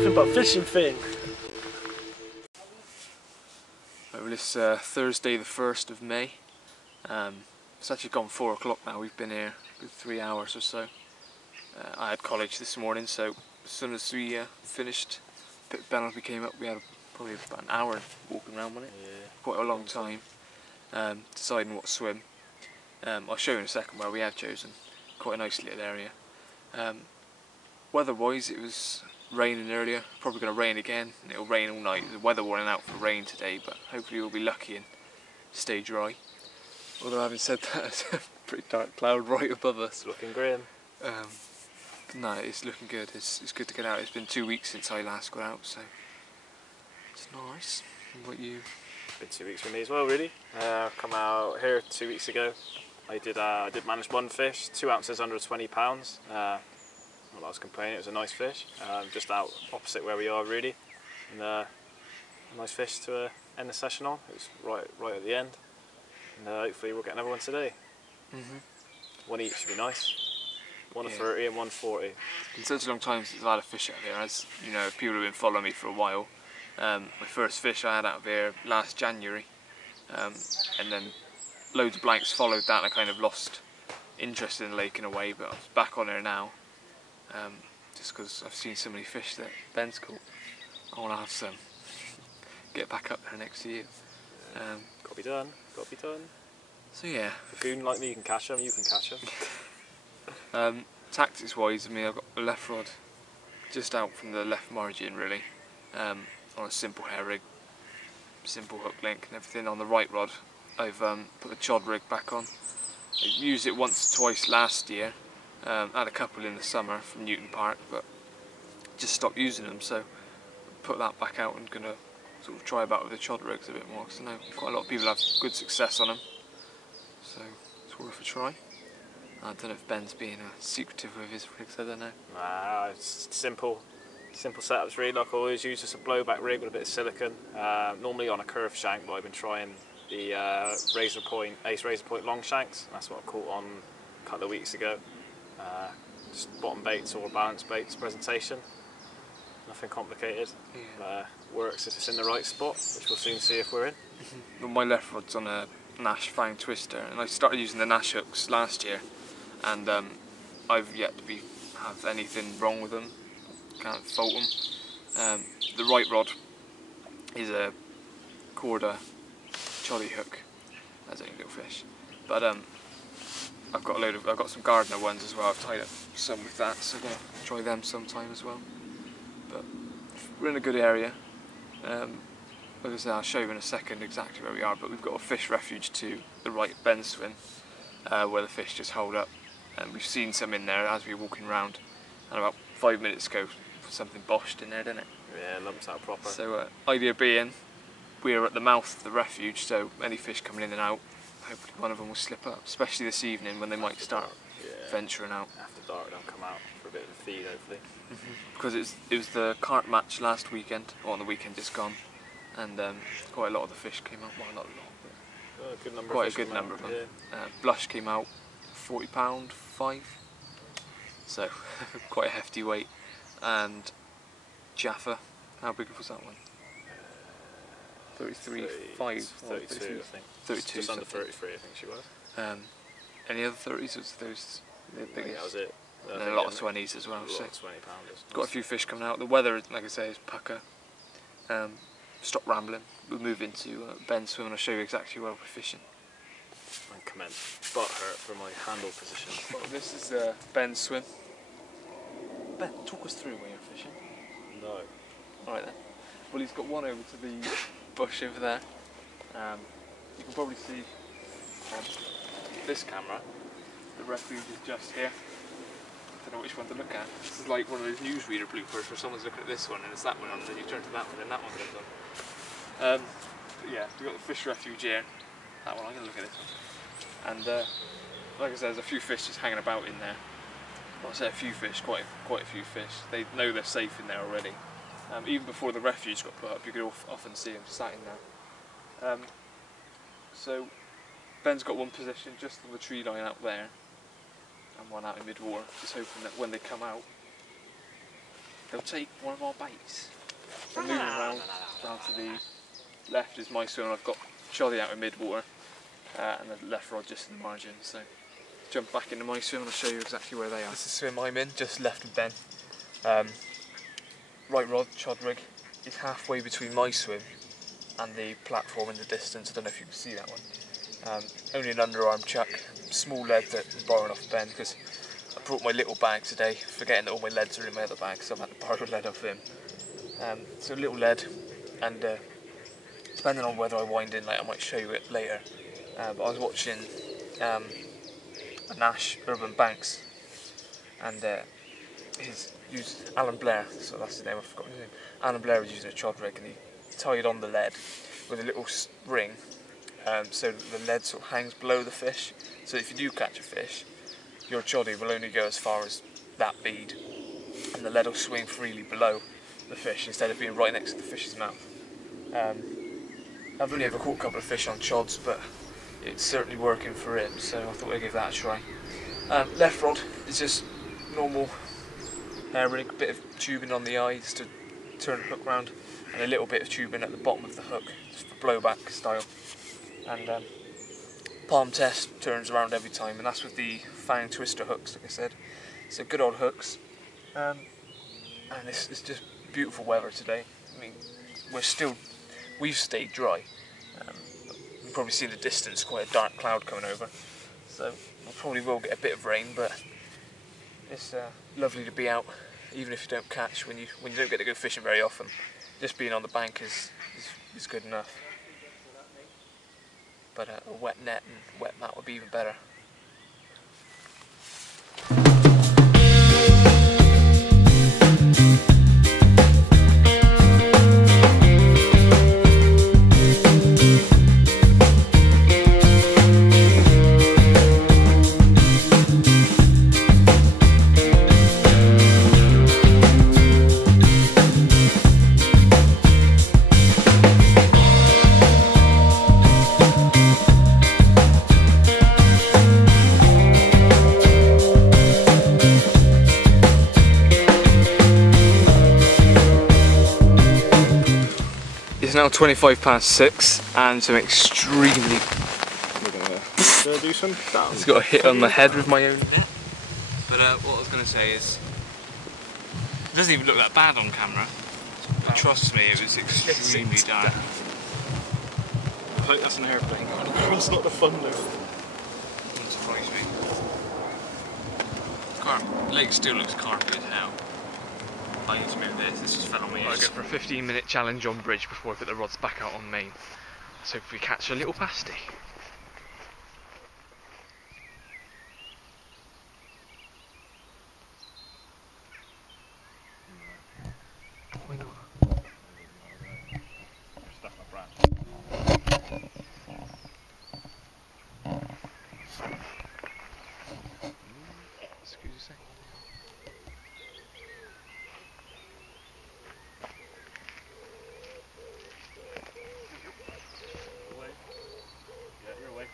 nothing but fishing thing. Right, well, it's Thursday the 1st of May. It's actually gone 4 o'clock now. We've been here for 3 hours or so. I had college this morning, so as soon as we finished, bit of penalty came up. We had probably about an hour walking around on it. Yeah. Quite a long time deciding what to swim. I'll show you in a second where we have chosen. Quite a nice little area. Weather-wise, it was raining earlier. Probably going to rain again, and it'll rain all night. The weather warning out for rain today, but hopefully we'll be lucky and stay dry. Although having said that, it's a pretty dark cloud right above us. Looking grim. No, it's looking good. It's good to get out. It's been 2 weeks since I last got out, so it's nice. What about you? It's been 2 weeks for me as well, really. Come out here 2 weeks ago. I did manage one fish, 2 ounces under 20 pounds. Not that I was complaining. It was a nice fish, just out opposite where we are, really. And a nice fish to end the session on. It was right at the end. And hopefully we'll get another one today. One each should be nice. One at 30 and 140. It's been such a long time since I've had a fish out here. As you know, people have been following me for a while. My first fish I had out of here last January, and then loads of blanks followed that, and I kind of lost interest in the lake in a way, but I was back on there now, just because I've seen so many fish that Ben's caught. I want to have some. Get back up there next to you. Got to be done. Got to be done. So yeah. If you like me, you can catch them. You can catch them. Tactics wise, I mean, I've got the left rod just out from the left margin really, on a simple hair rig, simple hook link and everything. On the right rod I've put the chod rig back on. I used it once or twice last year, had a couple in the summer from Newton Park, but just stopped using them, so put that back out and going to sort of try about with the chod rigs a bit more, because I know quite a lot of people have good success on them, so it's worth a try. I don't know if Ben's being secretive with his rigs, I don't know. Nah, it's simple setups really, like I always use, just a blowback rig with a bit of silicone, normally on a curved shank, but I've been trying the Ace Razor Point long shanks. That's what I caught on a couple of weeks ago. Just bottom baits or balance baits presentation. Nothing complicated. Yeah. Works if it's in the right spot, which we'll soon see if we're in. Well, my left rod's on a Nash fang twister, and I started using the Nash hooks last year, and I've yet to have anything wrong with them. Can't fault them. The right rod is a Corda Cholly hook. That's only little fish, but I've got some Gardner ones as well. I've tied up some with that, so I'm gonna try them sometime as well. But we're in a good area. Like I said, I'll show you in a second exactly where we are, but we've got a fish refuge to the right of Ben's swim, where the fish just hold up, and we've seen some in there as we were walking around, and about 5 minutes ago something boshed in there, didn't it? Yeah, lumps out proper. So idea being, we're at the mouth of the refuge, so any fish coming in and out, hopefully one of them will slip up, especially this evening when they might start venturing out. After dark they'll come out for a bit of a feed hopefully. Because it was the Carp match last weekend, or on the weekend just gone, and quite a lot of the fish came out. Well, not a lot, but quite a good number of them. Yeah. Blush came out, £40, 5, so quite a hefty weight. And Jaffa, how big was that one? 33, 5, 32, I think. 32, just under 33, I think she was. Any other 30s? Was those the biggest? Yeah, that was it. And a lot of 20s as well. A lot of 20-pounders. Got a few fish coming out. The weather, like I say, is pucker. Stop rambling. We'll move into Ben's swim and I'll show you exactly where we're fishing. And commence. Butt hurt for my handle position. Well, this is Ben's swim. Ben, talk us through where you're fishing. No. Alright then. Well, he's got one over to the bush over there. You can probably see on this camera, the refuge is just here. I don't know which one to look at. This is like one of those newsreader bloopers where someone's looking at this one and it's that one on, then you turn to that one and that one goes on. Yeah, we've got the fish refuge here. That one, I'm going to look at this one. And like I said, there's a few fish just hanging about in there. Well, I say a few fish, quite a few fish. They know they're safe in there already. Even before the refuge got put up, you could often see them sat in there. So Ben's got one position just on the tree line out there, and one out in mid-water, just hoping that when they come out, they'll take one of our baits. So moving around, down to the left is my swim, and I've got Shoddy out in mid-water, and the left rod just in the margin. So jump back into my swim and I'll show you exactly where they are. This is the swim I'm in, just left of Ben. Right rod, chod rig, is halfway between my swim and the platform in the distance. I don't know if you can see that one. Only an underarm chuck, small lead that I'm borrowing off Ben because I brought my little bag today, forgetting that all my leads are in my other bag, so I've had to borrow lead off him. So a little lead, and depending on whether I wind in late, I might show you it later. But I was watching a Nash Urban Banks, and he's used Alan Blair, so that's his name, I've forgotten his name. Alan Blair was using a chod rig, and he tied on the lead with a little ring, so the lead sort of hangs below the fish, so if you do catch a fish, your choddy will only go as far as that bead, and the lead will swing freely below the fish instead of being right next to the fish's mouth. I've only ever caught a couple of fish on chods, but it's certainly working for him, so I thought I'd give that a try. Left rod is just normal hair rig, bit of tubing on the eyes to turn the hook round, and a little bit of tubing at the bottom of the hook, just for blowback style. And palm test turns around every time, and that's with the fang twister hooks, like I said. So good old hooks. And it's just beautiful weather today. I mean, we've stayed dry. You've probably seen the distance, quite a dark cloud coming over. So we probably will get a bit of rain, but it's lovely to be out, even if you don't catch, when you don't get to go fishing very often. Just being on the bank is good enough. But a wet net and wet mat would be even better. It's now 6:25 and some extremely... do some down. It's got a hit on the head with my own net. But what I was going to say is, it doesn't even look that bad on camera. But trust me, it was extremely dark. I hope that's an airplane. That's not the fun though. Doesn't surprise me. Carp, lake still looks carpy as hell. I need to move this just fell on me. I'll go for a 15-minute challenge on bridge before I put the rods back out on main. So if we catch a little pasty. Why not? Stuff my branch. Excuse me.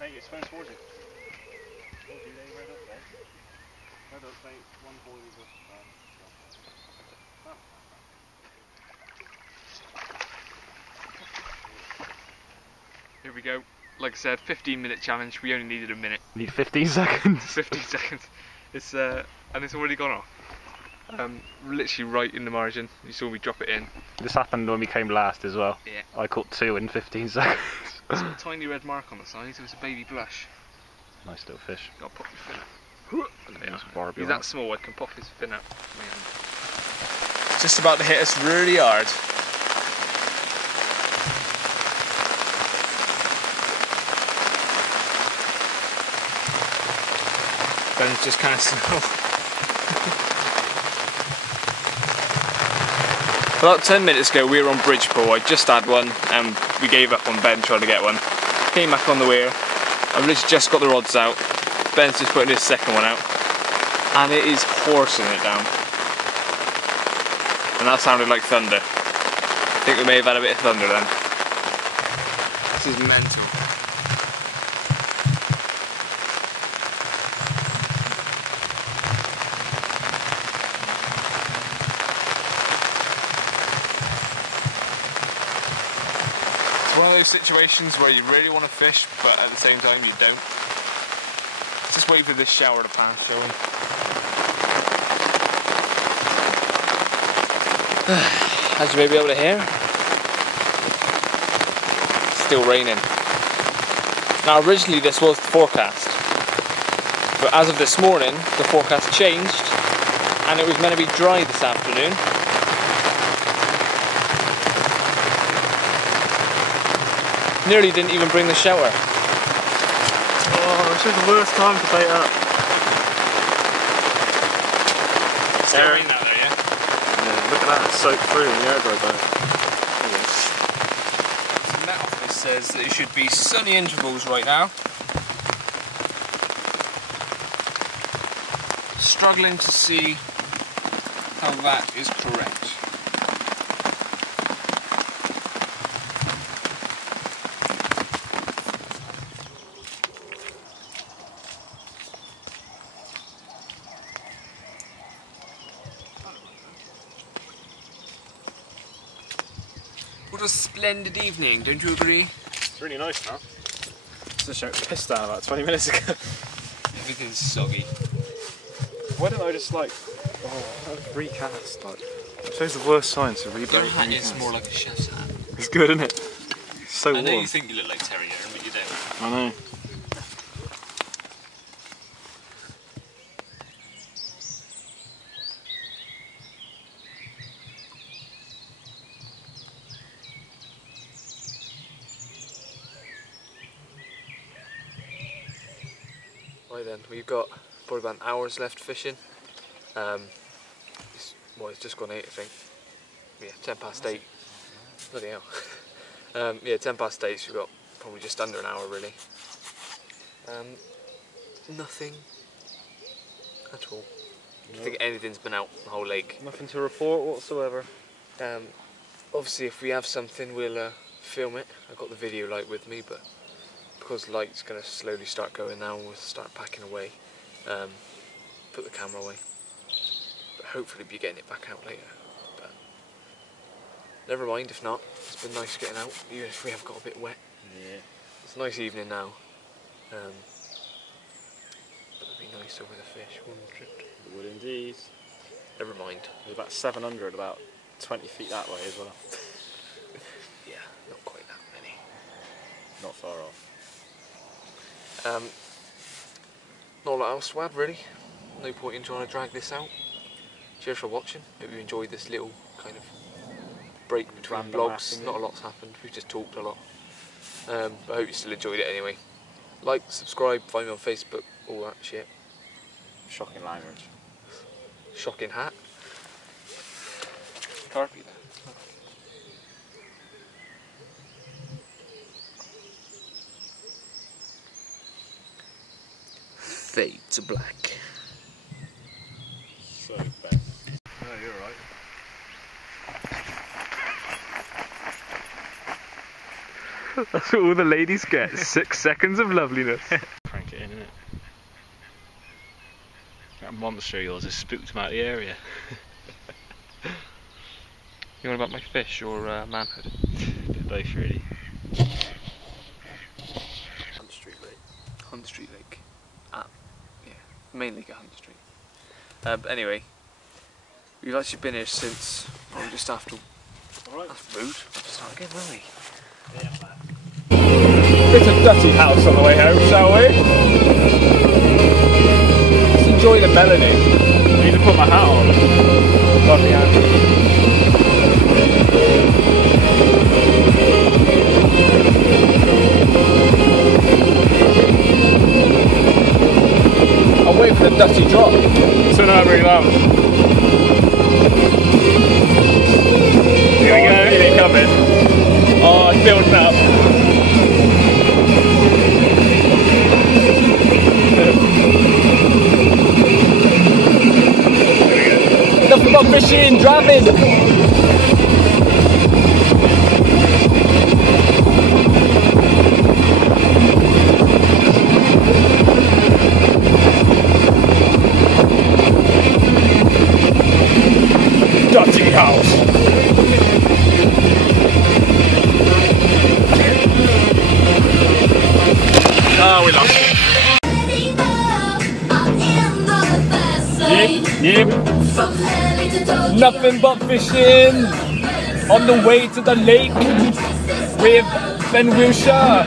Mate, it's first towards you. Oh, do they right up there? Right up, mate. One boy is up. Here we go. Like I said, 15-minute challenge. We only needed a minute. Need 15 seconds. 15 seconds. It's and it's already gone off. Literally right in the margin. You saw me drop it in. This happened when we came last as well. Yeah. I caught 2 in 15 seconds. It's got a tiny red mark on the side, so it's a baby blush. Nice little fish. Gotta pop your fin out. He's that small, I can pop his fin out. Just about to hit us really hard. Ben's just kind of slow. About 10 minutes ago we were on Bridgeport. I just had one and we gave up on Ben trying to get one. Came back on the weir. I've literally just got the rods out. Ben's just putting his second one out. And it is horsing it down. And that sounded like thunder. I think we may have had a bit of thunder then. This is mental. of those situations where you really want to fish, but at the same time you don't. Let's just wait for this shower to pass, shall we? As you may be able to hear, it's still raining. Now originally this was the forecast, but as of this morning the forecast changed and it was meant to be dry this afternoon. Nearly didn't even bring the shower. Oh, this is the worst time to bait up. It's raining out there, yeah? Yeah, look at that, it's soaked through in the air dry boat. So Met Office says that it should be sunny intervals right now. Struggling to see how that is correct. What a splendid evening, don't you agree? It's really nice now. It's just pissed down about 20 minutes ago. Everything's soggy. Why don't I just recast? Like, I suppose the worst sign to rebait. Your hat is more like a chef's hat. It's good, isn't it? It's so warm. I know you think you look like Terrier, but you don't. I know. Right then, we've got probably about an hour's left fishing. It's just gone 8 I think. Yeah, 10 past 8. Bloody hell. Yeah, 10 past 8, so we've got probably just under an hour really. Nothing at all. I don't think anything's been out the whole lake. Nothing to report whatsoever. Obviously if we have something we'll film it. I've got the video light with me, but because the light's going to slowly start going now, we'll start packing away. Put the camera away. But hopefully be getting it back out later. But never mind if not. It's been nice getting out, even if we have got a bit wet. Yeah. It's a nice evening now. But it'd be nice over the fish, wouldn't it? It would indeed. Never mind. There's about 700, about 20 feet that way as well. Yeah, not quite that many. Not far off. Not a lot else to add really. No point in trying to drag this out. Cheers for watching. Hope you enjoyed this little kind of break between Random vlogs. happening. Not a lot's happened. We've just talked a lot. But I hope you still enjoyed it anyway. Like, subscribe, find me on Facebook, all that shit. Shocking language. Shocking hat. Carp there. Fade to black. So best. Oh, you're right. That's what all the ladies get. 6 seconds of loveliness. Crank it in, innit? That monster of yours has spooked him out of the area. You want about my fish or manhood? Both really. Hunstrete Lake. Hunstrete Lake. Yeah, main lake at Hunstrete. But anyway, we've actually been here since just after. Alright. That's rude. Let's start again, won't we? Yeah, man. Bit of dirty house on the way home, shall we? Let's enjoy the melody. I need to put my hat on. Lovely hand. I'll wait for the dusty drop. Turn out really loud. Here we go. Is it coming? Oh, it's building up. Nuffinbutfishing, driving. Dirty house. Nothing but fishing on the way to the lake with Ben Wilshire.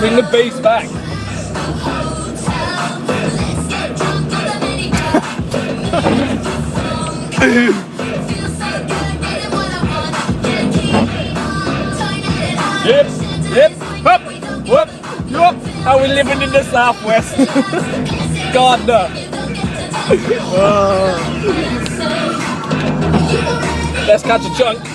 Bring the bass back. Yep, yep, up, whoop, yup. How we living in the southwest? Gardner. Let's catch a chunk.